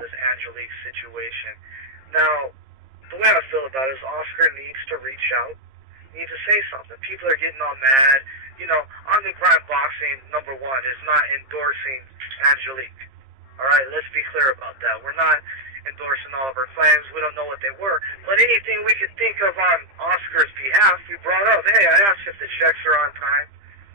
this Angelique situation. Now, the way I feel about it is Oscar needs to reach out, needs to say something. People are getting all mad. You know, On the Grind Boxing, number one, is not endorsing Angelique. All right, let's be clear about that. We're not endorsing all of her claims. We don't know what they were. But anything we could think of on Oscar's behalf, we brought up. Hey, I asked if the checks are on time.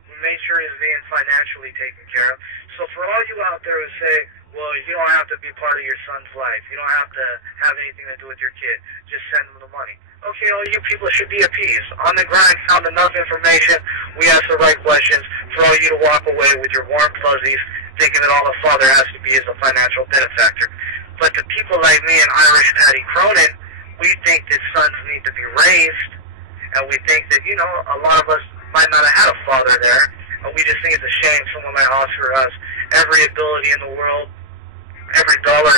We made sure he's being financially taken care of. So for all you out there who say, well, you don't have to be part of your son's life. You don't have to have anything to do with your kid. Just send him the money. Okay, all you people should be appeased. On the Grind found enough information. We asked the right questions for all you to walk away with your warm fuzzies, thinking that all a father has to be is a financial benefactor. But the people like me and Irish Patty Cronin, we think that sons need to be raised, and we think that, you know, a lot of us might not have had a father there, and we just think it's a shame someone like Oscar has every ability in the world, every dollar,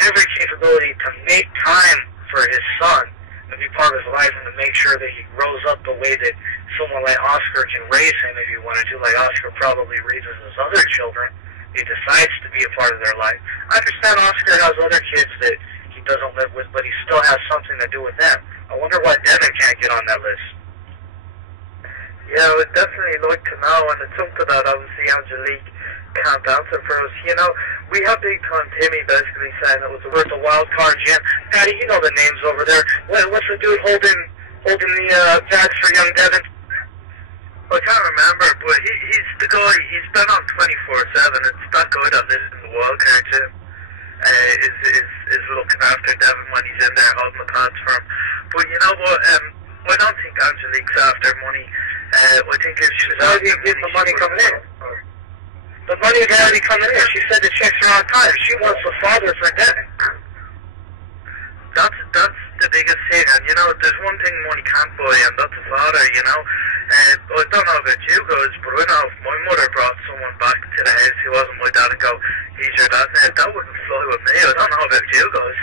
every capability to make time for his son, to be part of his life, and to make sure that he grows up the way that someone like Oscar can raise him if he wanted to, like Oscar probably raises his other children. He decides to be a part of their life. I understand Oscar has other kids that he doesn't live with, but he still has something to do with them. I wonder why Devin can't get on that list. Yeah, I would definitely like to know, and it's something that obviously Angelique can't answer for us. You know, we have Big Time Timmy basically saying it was worth a wild card gym. Patty, you know the names over there. What's the dude holding the bags for young Devin? I can't remember, but he's the guy. He's been on 24/7. It's that guy that lives in the wild card gym. Is looking after Devin when he's in there holding the pads for him. But you know what? I don't think Angelique's after money. I think if she was already getting the money coming in. The money is already coming in. She said the checks are on time. She wants the father for Devin. That's the biggest thing, and you know, there's one thing money can't buy, and that's a father, you know. I don't know about you guys, but I know if my mother brought someone back to the house who wasn't my dad and go, he's your dad now, that wouldn't fly with me. I don't know about you guys.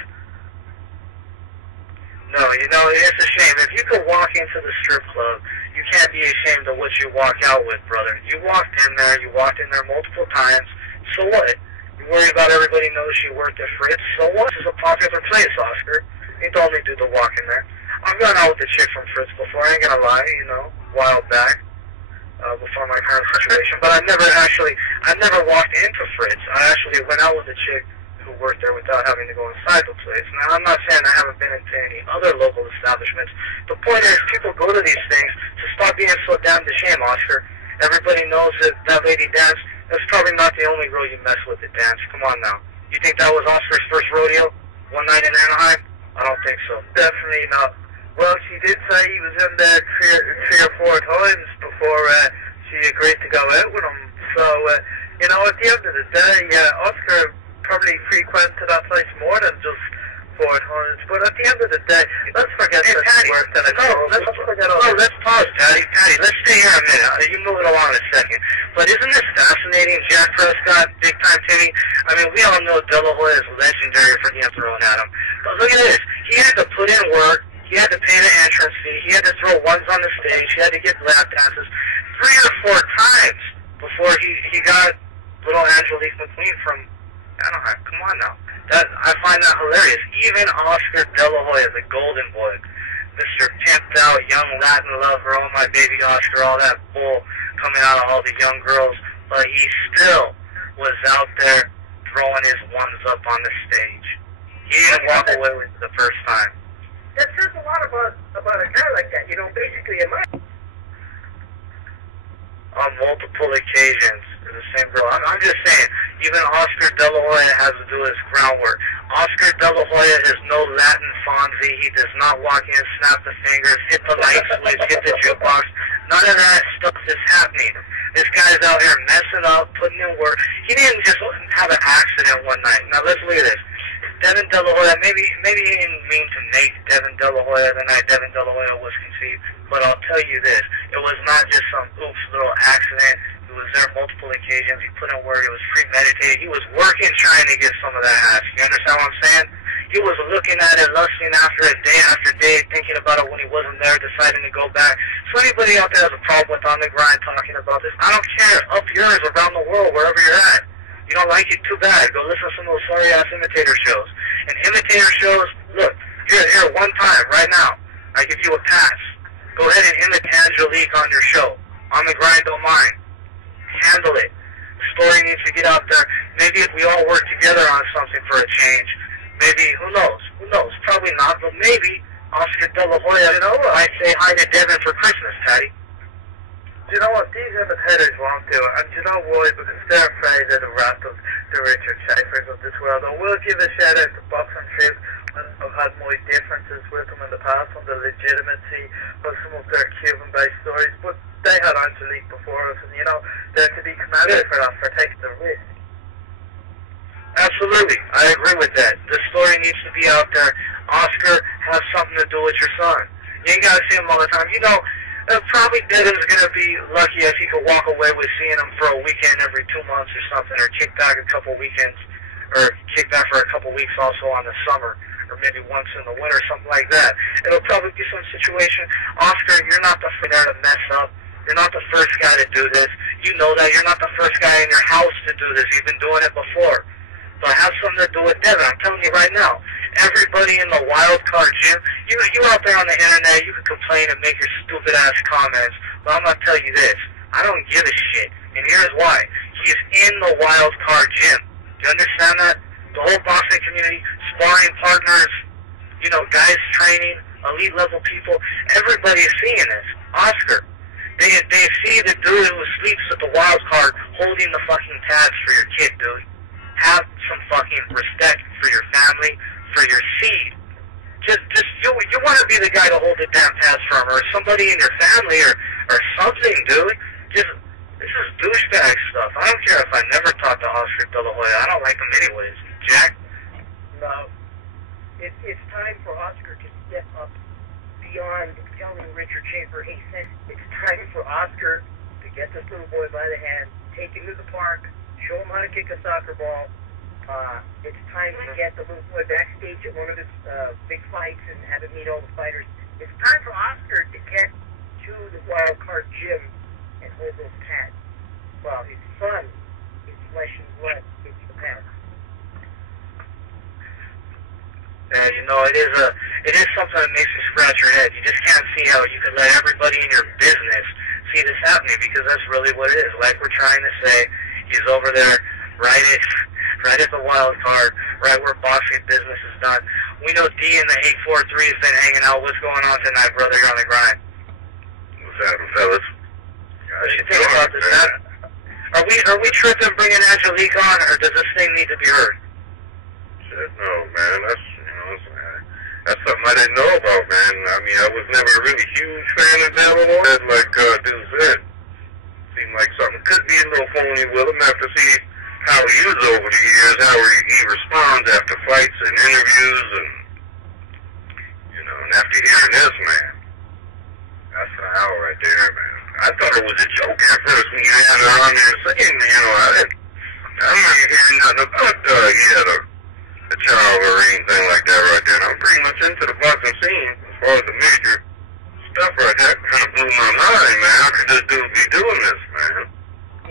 No, you know, it's a shame. If you could walk into the strip club, you can't be ashamed of what you walk out with, brother. You walked in there multiple times, so what? You worry about everybody knows you worked at Fritz, so what? It's a popular place, Oscar. You don't only do the walk in there. I've gone out with a chick from Fritz before, I ain't gonna lie, you know, a while back, before my current situation, but I never walked into Fritz. I actually went out with a chick who worked there without having to go inside the place. Now, I'm not saying I haven't been into any other local establishments. The point is, people go to these things to stop being so damned ashamed, Oscar. Everybody knows that lady dance. That's probably not the only girl you mess with at dance. Come on now. You think that was Oscar's first rodeo? One night in Anaheim? I don't think so. Definitely not. Well, she did say he was in there three or four times before she agreed to go out with him. So, you know, at the end of the day, Oscar probably frequented that place more than just 4 times. But at the end of the day, let's forget that she worked in a club. Let's pause, Patty. Let's stay here a minute. You move it along a second. But isn't this fascinating? Jack Prescott, Big Time Timmy. I mean, we all know De La Hoya is legendary for getting thrown at him. But look at this. He had to put in work. He had to pay the entrance fee. He had to throw ones on the stage. He had to get lap dances 3 or 4 times before he got little Angelique McQueen from Anaheim. Come on now. I find that hilarious. Even Oscar De La Hoya, the golden boy, Mr. Pimped Out, young Latin lover, oh my baby Oscar, all that bull coming out of all the young girls, but he still was out there throwing his ones up on the stage. He didn't walk away with it the first time. That says a lot about a guy like that, you know, basically in my... On multiple occasions, the same girl. I'm just saying, even Oscar De La Hoya has to do his groundwork. Oscar De La Hoya is no Latin Fonzie. He does not walk in, snap the fingers, hit the light switch, hit the jukebox. None of that stuff is happening. This guy's out here messing up, putting in work. He didn't just have an accident one night. Now let's look at this. Devin De La Hoya, maybe he didn't mean to make Devin De La Hoya the night Devin De La Hoya was conceived, but I'll tell you this, it was not just some oops little accident. He was there multiple occasions. He put in work. It was premeditated. He was working trying to get some of that ass. You understand what I'm saying? He was looking at it, lusting after it day after day, thinking about it when he wasn't there, deciding to go back. So anybody out there has a problem with On the Grind talking about this, I don't care. Up yours, around the world, wherever you're at. You don't like it? Too bad. Go listen to some of those sorry-ass imitator shows. And imitator shows, look, here, one time, right now, I give you a pass. Go ahead and imitate Angelique on your show. On the Grind, don't mind. Handle it. Story needs to get out there. Maybe if we all work together on something for a change, maybe, who knows? Who knows? Probably not, but maybe Oscar De La Hoya, you know, I say hi to Devin for Christmas, Patty. Do you know what? These imitators won't do it, and do you know why? Because they're afraid of the wrath of the Richard Schaeffers of this world. I will give a shout out to Boxing Truth. I've had my differences with them in the past on the legitimacy of some of their Cuban-based stories, but they had Angelique before us, and you know, they're to be commended for that, for taking the risk. Absolutely, I agree with that. The story needs to be out there. Oscar has something to do with your son. You ain't gotta see him all the time. You know, probably Devin's gonna be lucky if he could walk away with seeing him for a weekend every 2 months or something, or kick back a couple weekends, or kick back for a couple weeks also on the summer, or maybe once in the winter, something like that. It'll probably be some situation. Oscar, you're not the first guy to mess up. You're not the first guy to do this. You know that. You're not the first guy in your house to do this. You've been doing it before. So it has something to do with Devin. I'm telling you right now. Everybody in the wild card gym, you out there on the internet, you can complain and make your stupid ass comments, but I'm gonna tell you this, I don't give a shit, and here's why. He's in the wild card gym. Do you understand that? The whole boxing community, sparring partners, you know, guys training, elite level people, everybody's seeing this. Oscar, they see the dude who sleeps at the wild card holding the fucking tabs for your kid, dude. Have some fucking respect for your family, for your seed. Just you want to be the guy to hold the damn pass for him, or somebody in your family, or something, dude. This is douchebag stuff. I don't care if I never talked to Oscar De La Hoya. I don't like him anyways. Jack? No. It's time for Oscar to step up beyond telling Richard Schaefer, hey, it's time for Oscar to get this little boy by the hand, take him to the park, show him how to kick a soccer ball. It's time to get the little boy backstage at one of his big fights and have him meet all the fighters. It's time for Oscar to get to the wild card gym and hold those pads. Well, his son is flesh and blood. It's the pads. And you know, it is something that makes you scratch your head. You just can't see how you could let everybody in your business see this happening, because that's really what it is. Like we're trying to say, he's over there right at the wild card, right where boxing business is done. We know D in the 843 has been hanging out. What's going on tonight, brother? You're on the grind. What's happening, fellas? What you think about this? Are we tripping bringing Angelique on, or does this thing need to be heard? Shit, no, man. That's something I didn't know about, man. I mean, I was never a really huge fan of Devil, like dude said. Seemed like something could be a little phony with him. Have to see how he is over the years, how he responds after fights and interviews, and you know, and after hearing this, man, that's the hour right there, man. I thought it was a joke at first when you had her on there saying, you know, I'm not hearing nothing about he had a child or anything like that right there. And I'm pretty much into the boxing scene as far as the major stuff right there. Kind of blew my mind, man. How could this dude be doing this, man?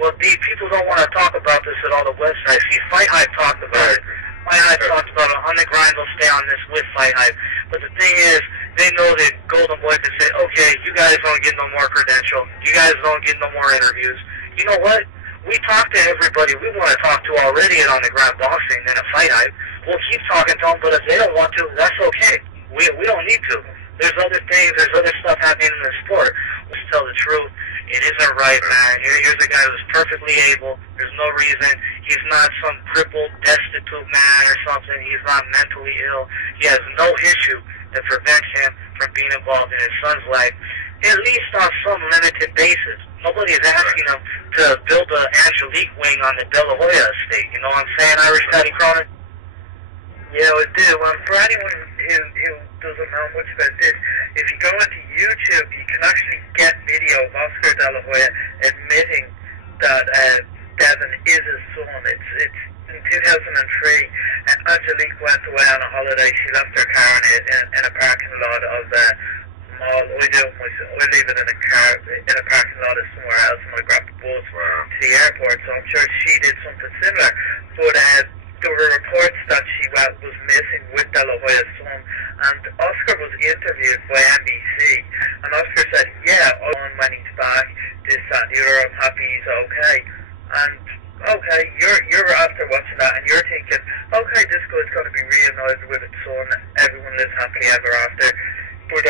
Well, D, people don't want to talk about this at all the websites. See, Fight Hype talked about it. Fight Hype talked about it. On the grind, they'll stay on this with Fight Hype. But the thing is, they know that Golden Boy can say, okay, you guys don't get no more credential. You guys don't get no more interviews. You know what? We talk to everybody we want to talk to already at On the Grind Boxing and at Fight Hype. We'll keep talking to them, but if they don't want to, that's okay. We don't need to. There's other things, there's other stuff happening in the sport. Let's tell the truth. It isn't right, man. Here's a guy who's perfectly able. There's no reason. He's not some crippled, destitute man or something. He's not mentally ill. He has no issue that prevents him from being involved in his son's life, at least on some limited basis. Nobody is asking him to build an Angelique wing on the De La Hoya estate. You know what I'm saying, Irish Patty Cronin? Yeah, I do. For anyone who doesn't know much about this, if you go into YouTube, you can actually get video of Oscar De La Hoya admitting that Devin is his son. It's in 2003. Angelique went away on a holiday. She left her car in a parking lot of mall. I leave it in a car, in a parking lot or somewhere else, and I grab the bus to the airport, so I'm sure she did something similar. But there were reports that she was missing with De La Hoya's son, and Oscar was interviewed by NBC, and Oscar said, yeah, when he's back, this, that, and the other, I'm happy he's okay. And okay, you're after watching that, and you're thinking, okay, this guy's going to be reunited with his son, everyone lives happily ever after. But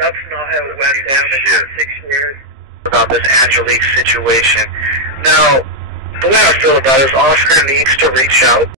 that's not how it went down in 6 years. About this Angelique situation. Now, the way I feel about it is Oscar needs to reach out